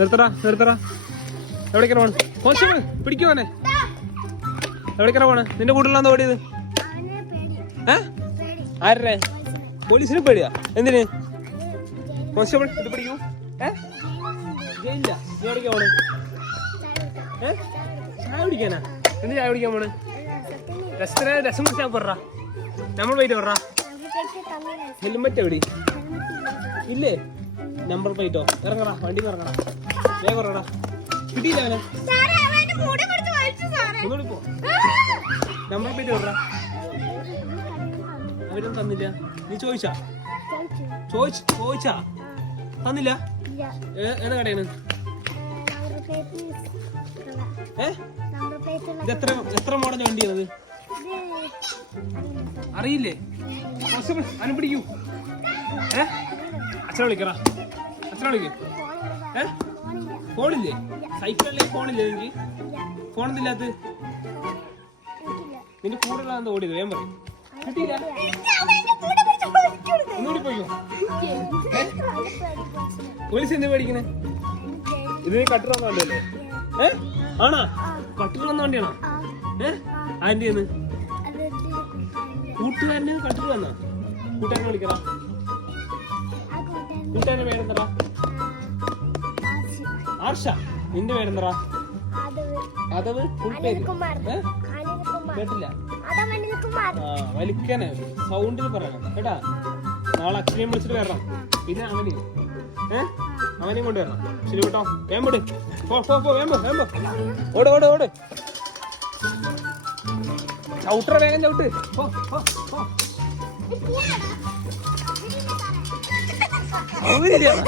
നിർത്തടാ നിർത്തടാ. എവിടേക്കാണ് പോണ്? കോശം പിടിക്കുവാനെ. എവിടേക്കാണ് പോണ്? നിന്റെ കൂട്ടിലാന്ന് ഓടിയത്? ആരുടെ? പോലീസിന് പേടിയാ? എന്തിന്? കോൺസ്റ്റബിൾ ഇത് പിടിക്കൂ. ജയിലില്ല. നീ എവിടേക്കാ പോണ്? ചായ കുടിക്കാനാ? എന്ത് ചായ കുടിക്കാൻ പോണ്? രസം കുടിച്ചാ പറ. നമ്മൾ പോയിട്ട് പറ. ഹെൽമെറ്റ് എവിടെ? ഇല്ലേ? Number Plato? ഇറങ്ങടാ, വണ്ടി ഇറങ്ങടാ, വേഗം ഇറങ്ങടാ. കിട്ടിയില്ല അവനെ. ഒന്നുകൂടി പോ. നമ്പർ പ്ലേറ്റ് പറ. അവരൊന്നും തന്നില്ല. നീ ചോദിച്ചാ? ചോദിച്ചാ തന്നില്ല? ഏതാ കടയാണ്? ഇത് എത്ര മോഡൽ വണ്ടിയാണത്? അറിയില്ലേ? അവനെ പിടിക്കൂ. അച്ഛനെ വിളിക്കടാ. അച്ഛനെ വിളിക്കൂ. ഫോണില്ലേ? സൈക്കിളിലെ ഫോണില്ലേ എനിക്ക്? ഫോണൊന്നില്ലാത്ത നിന്റെ കൂടെയുള്ള എന്താ ഓടിയത്? വേഗം പറയും. കിട്ടിയില്ല. ഒന്നുകൂടി പോയിക്കോ. പോലീസ് എന്ത് മേടിക്കണേ? ഇത് കട്ടർ വന്ന വണ്ടിയല്ലേ? ആണാ? കട്ടർ വന്ന വണ്ടിയാണോ? ആന്റിന്ന് കൂട്ടുകാരന് കട്ടർ വന്നാ? കൂട്ടുകാരനെ വിളിക്കടാ. കൂട്ടുകാരന്റെ പേരെന്തറാ? ആർഷ. നിന്റെ പേരെന്തറാ? അതവ്. ഫുൾ പേര് കേട്ടില്ല. വലിക്കാനെ സൗണ്ടിൽ പറയണം കേട്ടാ. നാളെ അച്ഛനെയും വിളിച്ചിട്ട് വരണം. പിന്നെ അവനെയും കൊണ്ടുവരണം. ശരി കേട്ടോ. വേമ്പട് വേമ്പോ ഓട്. ചവിട്ടറ, വേഗം ചവിട്ട്. ശരിയാണ്.